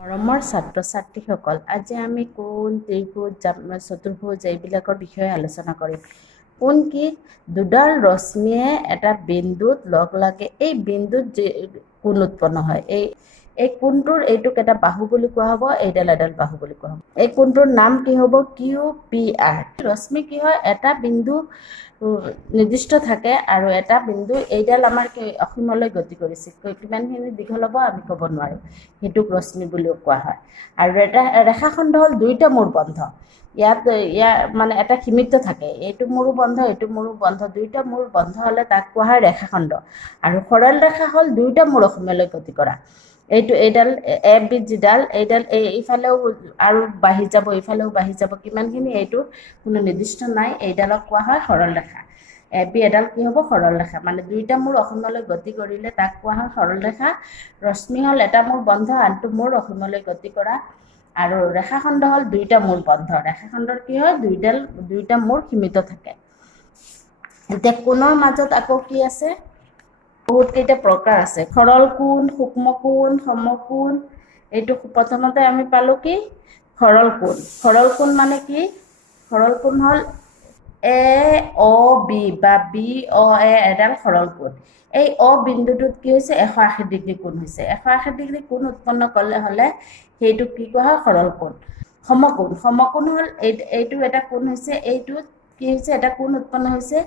মৰমৰ ছাত্ৰ ছাত্ৰীসকল, আজি আমি কোণ, ত্ৰিভুজ, চতুৰ্ভুজ এইবিলাকৰ বিষয়ে আলোচনা কৰিম। কোণ কি? দুডাল ৰশ্মিয়ে এটা বিন্দুত লগ লাগে, এই বিন্দুত যি কোণ উৎপন্ন হয়, এই কোণটোৰ এইটোক এটা বাহু বুলি কোৱা হ'ব, এইডাল এডাল বাহু বুলি কোৱা হ'ব। এই কোণটোৰ নাম কি হ'ব? Q P R. ৰশ্মি কি হয়? এটা বিন্দু নিৰ্দিষ্ট থাকে আৰু এটা বিন্দু এইডাল আমাৰ অসীমলৈ গতি কৰিছে, কিমানখিনি দীঘল হ'ব আমি ক'ব নোৱাৰোঁ, সেইটোক ৰশ্মি বুলিও কোৱা হয়। আৰু এটা ৰেখাখণ্ড হ'ল দুইটা মূৰ বন্ধ। ইয়াৰ মানে এটা সীমিত থাকে, এইটো মূৰো বন্ধ, এইটো মূৰো বন্ধ, দুইটা মূৰ বন্ধ হ'লে তাক কোৱা হয় ৰেখাখণ্ড। আৰু সৰল ৰেখা হ'ল দুইটা মূৰ অসীমলৈ গতি কৰা। এইডাল এ বি যিডাল, এইডাল এইফালেও আৰু বাঢ়ি যাব, এইফালেও বাঢ়ি যাব, কিমানখিনি এইটো কোনো নিৰ্দিষ্ট নাই, এইডালক কোৱা হয় সৰল ৰেখা। এ বি এডাল কি হ'ব? সৰল ৰেখা। মানে দুইটা মূৰ অসীমলৈ গতি কৰিলে তাক কোৱা হয় সৰল ৰেখা। ৰশ্মি হ'ল এটা মূৰ বন্ধ, আনটো মূৰ অসীমলৈ গতি কৰা। আৰু ৰেখাখণ্ড হ'ল দুইটা মূৰ বন্ধ। ৰেখাখণ্ডৰ কি হয়? দুইটা মূৰ সীমিত থাকে। এতিয়া কোণৰ মাজত আকৌ কি আছে? বহুত কেইটা প্ৰকাৰ আছে। সৰল কোণ, সূক্ষ্ম কোণ, সমকোণ। এইটো প্ৰথমতে আমি পালোঁ কি? সৰল কোণ। সৰল কোণ মানে কি? সৰল কোণ হ'ল এ অ বি বা বি অ এ এডাল সৰল কোণ। এই অ বিন্দুটোত কি হৈছে? 180 ডিগ্ৰী কোণ হৈছে। 180 ডিগ্ৰী কোণ উৎপন্ন হ'লে সেইটোক কি কোৱা হয়? সৰল কোণ। সমকোণ। সমকোণ হ'ল এইটো এটা কোণ হৈছে, এইটোত কি হৈছে? এটা কোণ উৎপন্ন হৈছে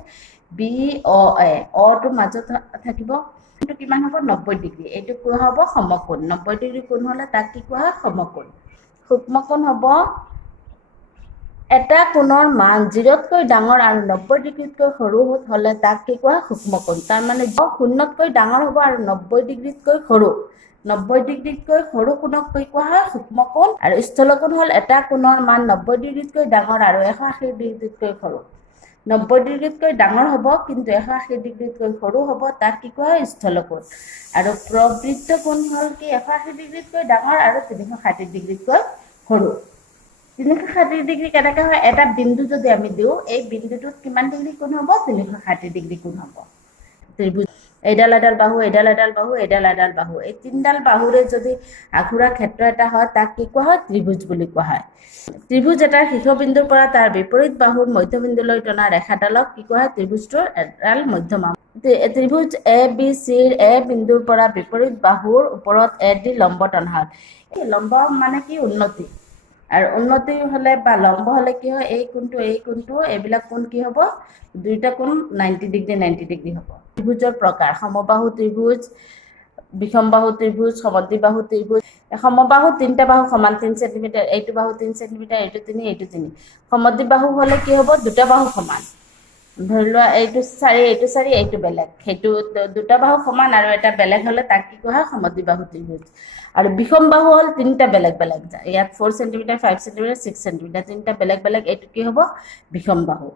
বি অ এ। অটোৰ মাজত থাকিব, এইটো কিমান হ'ব? 90 ডিগ্ৰী। এইটো কোৱা হ'ব সমকোণ। 90 ডিগ্ৰী কোণ হ'লে তাক কি কোৱা হয়? সমকোণ। সূক্ষ্ম কোণ হ'ব এটা কোণৰ মান 0তকৈ ডাঙৰ আৰু 90 ডিগ্ৰীতকৈ সৰু হ'লে তাক কি কোৱা? সূক্ষ্ম কোণ। তাৰমানে 0তকৈ ডাঙৰ হ'ব আৰু 90 ডিগ্ৰীতকৈ সৰু। 90 ডিগ্ৰীতকৈ সৰু কোণক কি কোৱা হয়? সূক্ষ্ম কোণ। আৰু স্থলকোণ হ'ল এটা কোণৰ মান 90 ডিগ্ৰীতকৈ ডাঙৰ আৰু 180 ডিগ্ৰীতকৈ সৰু। 90 ডিগ্ৰীতকৈ ডাঙৰ হ'ব কিন্তু 180 ডিগ্ৰীতকৈ সৰু হ'ব, তাক কি কোৱা হয়? স্থলকোণ। আৰু প্ৰবৃত্ত কোণ হ'ল কি? 180 ডিগ্ৰীতকৈ ডাঙৰ আৰু 360 ডিগ্ৰীতকৈ সৰু। 360 ডিগ্ৰী কেনেকৈ হয়? এটা বিন্দু যদি আমি দিওঁ, এই বিন্দুটোত কিমান ডিগ্ৰী কোণ হ'ব? 360 ডিগ্ৰী কোণ হ'ব। ত্ৰিভুজ এইডাল এডাল বাহু, এইডাল এডাল বাহু, এইডাল এডাল বাহু, এই তিনিডাল বাহুৰে যদি আঘোৰা ক্ষেত্ৰ এটা হয়, তাক কি কোৱা হয়? ত্ৰিভুজ বুলি কোৱা হয়। ত্ৰিভুজ এটাৰ শীৰ্ষবিন্দুৰ পৰা তাৰ বিপৰীত বাহুৰ মধ্যবিন্দুলৈ টনা ৰেখাডালক কি কোৱা হয়? ত্ৰিভুজটোৰ এডাল মধ্যমা। ত্ৰিভুজ এ বি চিৰ এ বিন্দুৰ পৰা বিপৰীত বাহুৰ ওপৰত এ দি লম্ব টনা হয়। এই লম্ব মানে কি? উন্নতি। আৰু উন্নতি হ'লে বা লম্ব হ'লে কি হয়? এই কোণটো এইবিলাক কোণ কি হ'ব? দুইটা কোণ 90 ডিগ্ৰী 90 ডিগ্ৰী হ'ব। ত্ৰিভুজৰ প্ৰকাৰ: সমবাহু ত্ৰিভুজ, বিষমবাহু ত্ৰিভুজ, সমদ্বিবাহু ত্ৰিভুজ। সমবাহু তিনিটা বাহু সমান 3 চেণ্টিমিটাৰ, এইটো বাহু 3 চেণ্টিমিটাৰ, এইটো 3, এইটো 3। সমদ্বিবাহু হ'লে কি হ'ব? দুটা বাহু সমান। ধৰি লোৱা এইটো 4, এইটো 4, এইটো বেলেগ। সেইটো দুটা বাহু সমান আৰু এটা বেলেগ হ'লে তাক কি কোৱা হয়? সমদ্বিবাহু ত্ৰিভুজ। আৰু বিষমবাহু হ'ল তিনিটা বেলেগ বেলেগ। ইয়াত 4 চেণ্টিমিটাৰ, 5 চেণ্টিমিটাৰ, 6 চেণ্টিমিটাৰ, তিনিটা বেলেগ বেলেগ। এইটো কি হ'ব? বিষমবাহু।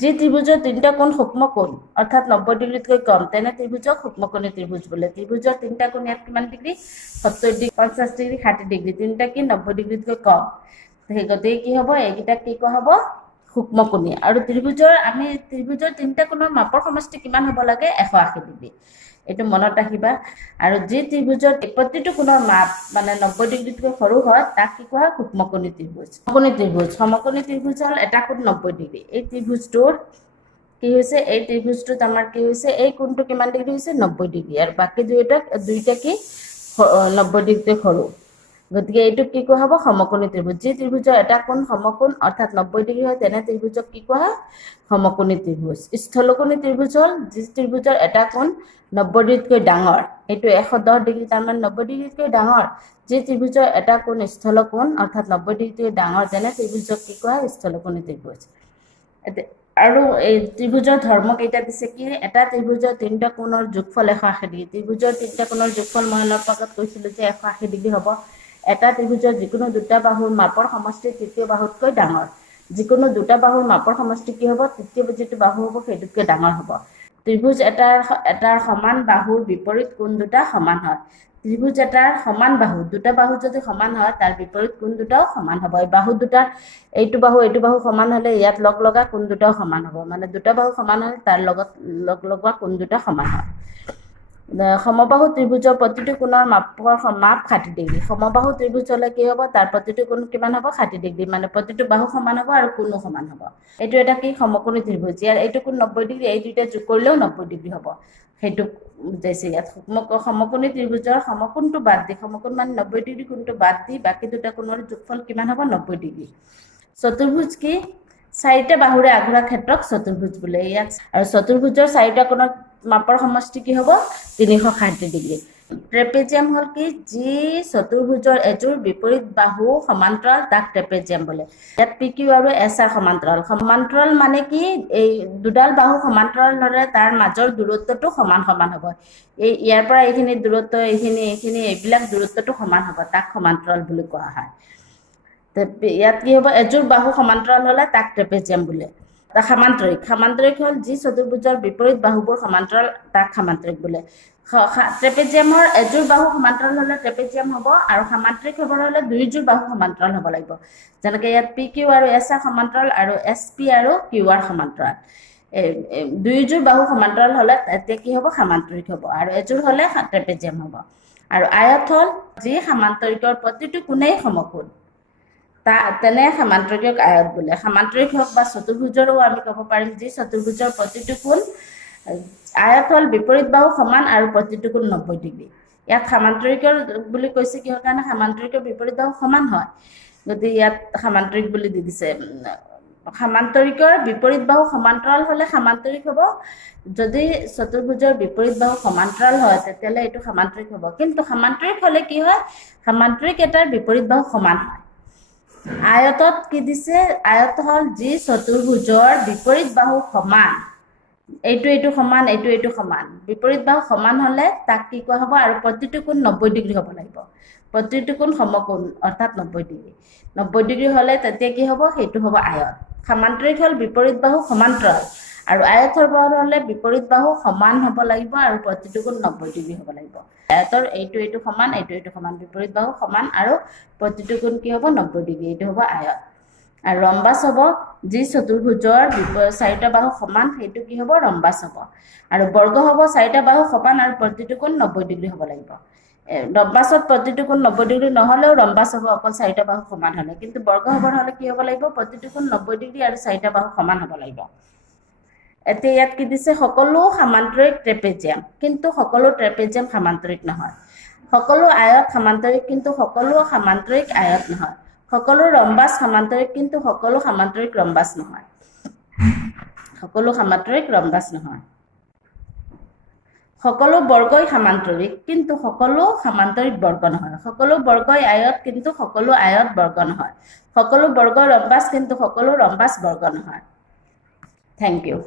যি ত্ৰিভুজৰ তিনিটা কোণ সূক্ষ্ম কোণ অৰ্থাৎ 90 ডিগ্ৰীতকৈ কম, তেনে ত্ৰিভুজক সূক্ষ্মকোণী ত্ৰিভুজ বোলে। ত্ৰিভুজৰ তিনিটা কোণ ইয়াত কিমান ডিগ্ৰী? 70 degree, 50 degree, 60 degree. তিনিটা কি 90 ডিগ্ৰীতকৈ কম। সেই গতিকে কি হ'ব? এইকেইটাক কি কোৱা হ'ব? সূক্ষ্মকোণী। আৰু ত্ৰিভুজৰ তিনিটা কোণৰ মাপৰ সমষ্টি কিমান হ'ব লাগে? 180 ডিগ্ৰী। এইটো মনত ৰাখিবা। আৰু যি ত্ৰিভুজৰ প্ৰতিটো কোণৰ মাপ মানে 90 ডিগ্ৰীতকৈ সৰু হয়, তাক কি কোৱা হয়? সূক্ষ্মকোণী ত্ৰিভুজ। সমকোণী ত্ৰিভুজ হ'ল এটা কোণ 90 ডিগ্ৰী। এই ত্ৰিভুজটোৰ কি হৈছে? এই ত্ৰিভুজটোত আমাৰ কি হৈছে? এই কোণটো কিমান ডিগ্ৰী হৈছে? 90 ডিগ্ৰী। আৰু বাকী দুইটা কি 90 ডিগ্ৰী সৰু। গতিকে এইটোক কি কোৱা হ'ব? সমকোণী ত্ৰিভুজ। যি ত্ৰিভুজৰ এটা কোণ সমকোণ অৰ্থাৎ 90 ডিগ্ৰী হয়, তেনে ত্ৰিভুজক কি কোৱা হয়? সমকোণী ত্ৰিভুজ। স্থলকোণী ত্ৰিভুজ হ'ল যি ত্ৰিভুজৰ এটা কোণ 90 ডিগ্ৰীতকৈ ডাঙৰ, এইটো 110 ডিগ্ৰী, তাৰমানে 90 ডিগ্ৰীতকৈ ডাঙৰ। যি ত্ৰিভুজৰ এটা কোণ স্থলকোণ অৰ্থাৎ 90 ডিগ্ৰীতকৈ ডাঙৰ, তেনে ত্ৰিভুজক কি কোৱা হয়? স্থলকোণী ত্ৰিভুজ। আৰু এই ত্ৰিভুজৰ ধৰ্ম কেইটা দিছে কি? এটা ত্ৰিভুজৰ তিনিটা কোণৰ যোগফল 180 ডিগ্ৰী। ত্ৰিভুজৰ তিনিটা কোণৰ যোগফল মই অলপ আগত কৈছিলোঁ যে 180 ডিগ্ৰী হ'ব। এটা ত্ৰিভুজৰ যিকোনো দুটা বাহুৰ মাপৰ সমষ্টি তৃতীয় বাহুতকৈ ডাঙৰ। যিকোনো দুটা বাহুৰ মাপৰ সমষ্টি কি হ'ব? তৃতীয় যিটো বাহু হ'ব সেইটোতকৈ ডাঙৰ হ'ব। ত্ৰিভুজ এটাৰ সমান বাহুৰ বিপৰীত কোণ দুটা সমান হয়। ত্ৰিভুজ এটাৰ সমান বাহু, দুটা বাহু যদি সমান হয়, তাৰ বিপৰীত কোণ দুটাও সমান হ'ব। এই বাহু দুটাৰ এইটো বাহু সমান হ'লে ইয়াত লগ লগা কোণ দুটাও সমান হ'ব। মানে দুটা বাহু সমান হ'লে তাৰ লগত লগ লগোৱা কোণ দুটা সমান হয়। সমবাহু ত্ৰিভুজৰ প্ৰতিটো কোণৰ মাপৰ মাপ 60 ডিগ্ৰী সমবাহু ত্ৰিভুজ হ'লে কি হ'ব তাৰ প্ৰতিটো কোণ কিমান হ'ব 60 ডিগ্ৰী মানে প্ৰতিটো বাহু সমান হ'ব আৰু কোণো সমান হ'ব এইটো এটা কি সমকোণী ত্ৰিভুজ ইয়াৰ এইটো কোণ 90 ডিগ্ৰী এই দুইটা যোগ কৰিলেও 90 ডিগ্ৰী হ'ব সেইটো বুজাইছে ইয়াত সমকোণী ত্ৰিভুজৰ সমকোণটো বাদ দি সমকোণ মানে 90 ডিগ্ৰী কোণটো বাদ দি বাকি দুটা কোণৰ যোগফল কিমান হ'ব 90 ডিগ্ৰী চতুৰ্ভুজ কি চাৰিটা বাহুৰে আগুৰা ক্ষেত্ৰক চতুৰ্ভুজ বোলে ইয়াত আৰু চতুৰ্ভুজৰ চাৰিটা কোণৰ মাপৰ সমষ্টি কি হ'ব 360 ডিগ্ৰী ট্ৰেপেজিয়াম হল কি যি চতুৰ্ভুজৰ এজোৰ বিপৰীত বাহু সমান্তৰাল তাক ট্ৰেপেজিয়াম বোলে ইয়াত PQ আৰু SR সমান্তৰাল মানে কি এই দুডাল বাহু সমান্তৰাল হ'লে তাৰ মাজৰ দূৰত্বটো সমান সমান হ'ব এই ইয়াৰ পৰা এইখিনি দূৰত্ব এইখিনি এইবিলাক দূৰত্বটো সমান হ'ব তাক সমান্তৰাল বুলি কোৱা হয় ইয়াত কি হ'ব এজোৰ বাহু সমান্তৰাল হ'লে তাক ট্ৰেপেজিয়াম বোলে সামান্তৰিক হল যি চতুৰ্ভুজৰ বিপৰীত বাহুবোৰ সমান্তৰাল তাক সামান্তৰিক বোলে ট্ৰেপেজিয়ামৰ এজোৰ বাহু সমান্তৰাল হ'লে ট্ৰেপেজিয়াম হ'ব আৰু সামান্তৰিক হ'ব হ'লে দুইজোৰ বাহু সমান্তৰাল হ'ব লাগিব যেনেকৈ ইয়াত PQ আৰু SR সমান্তৰাল আৰু SP আৰু QR সমান্তৰাল দুইজোৰ বাহু সমান্তৰাল হ'লে তেতিয়া কি হ'ব সামান্তৰিক হ'ব আৰু এজোৰ হ'লে ট্ৰেপেজিয়াম হ'ব আৰু আয়ত হল যি সামান্তৰিকৰ প্ৰতিটো কোণেই সমকোণ তেনে সামান্তৰিক আয়ত বোলে সামান্তৰিক হওক বা চতুৰ্ভুজৰো আমি ক'ব পাৰিম যি চতুৰ্ভুজৰ প্ৰতিটো কোণ আয়ত হল বিপৰীত বাহু সমান আৰু প্ৰতিটো কোণ 90 ডিগ্ৰী ইয়াত সামান্তৰিকৰ বুলি কৈছে কিহৰ কাৰণে সামান্তৰিকৰ বিপৰীত বাহু সমান হয় গতি ইয়াত সামান্তৰিক বুলি দি দিছে সামান্তৰিকৰ বিপৰীত বাহু সমান্তৰাল হ'লে সামান্তৰিক হ'ব যদি চতুৰ্ভুজৰ বিপৰীত বাহু সমান্তৰাল হয় তেতিয়ালে এইটো সামান্তৰিক হ'ব কিন্তু সামান্তৰিক হ'লে কি হয় সামান্তৰিক এটাৰ বিপৰীত বাহু সমান হয় আয়তত কি দিছে আয়ত হল যি চতুৰ্ভুজৰ বিপৰীত বাহু সমান এইটো সমান এইটো সমান বিপৰীত বাহু সমান হ'লে তাক কি কোৱা হ'ব আৰু প্ৰতিটো কোণ 90 ডিগ্ৰী হ'ব লাগিব প্ৰতিটো কোণ সমকোণ অৰ্থাৎ 90 ডিগ্ৰী হ'লে তেতিয়া কি হ'ব সেইটো হ'ব আয়ত সামান্তৰিক হল বিপৰীত বাহু সমান্তৰাল আৰু আয়ত হ'লে বিপৰীত বাহু সমান হ'ব লাগিব আৰু প্ৰতিটো কোণ 90 ডিগ্ৰী হ'ব লাগিব আয়তৰ এইটো সমান এইটো সমান বিপৰীত বাহু সমান আৰু প্ৰতিটো কোণ কি হ'ব 90 ডিগ্ৰী এইটো হ'ব আয়ত আৰু ৰম্বাস হ'ব যি চতুৰ্ভুজৰ চাৰিটা বাহু সমান সেইটো কি হ'ব ৰম্বাস হ'ব আৰু বৰ্গ হ'ব চাৰিটা বাহু সমান আৰু প্ৰতিটো কোণ 90 ডিগ্ৰী হ'ব লাগিব ৰম্বাসত প্ৰতিটো কোণ 90 ডিগ্ৰী নহ'লেও ৰম্বাস হ'ব অকল চাৰিটা বাহু সমান হ'লে কিন্তু বৰ্গ হ'লে কি হ'ব লাগিব প্ৰতিটো কোণ 90 ডিগ্ৰী আৰু চাৰিটা বাহু সমান হ'ব লাগিব এতিয়া ইয়াত কি দিছে সকলো সামান্তৰিক ট্ৰেপেজিয়াম কিন্তু সকলো ট্ৰেপেজিয়াম সামান্তৰিক নহয় সকলো আয়ত সামান্তৰিক কিন্তু সকলো সামান্তৰিক আয়ত নহয় সকলো ৰম্বাস সামান্তৰিক কিন্তু সকলো সামান্তৰিক ৰম্বাস নহয় সকলো সামান্তৰিক ৰম্বাস নহয় সকলো বৰ্গই সামান্তৰিক কিন্তু সকলো সামান্তৰিক বৰ্গ নহয় সকলো বৰ্গই আয়ত কিন্তু সকলো আয়ত বৰ্গ নহয় সকলো বৰ্গ ৰম্বাস কিন্তু সকলো ৰম্বাস বৰ্গ নহয় থ্যাংক ইউ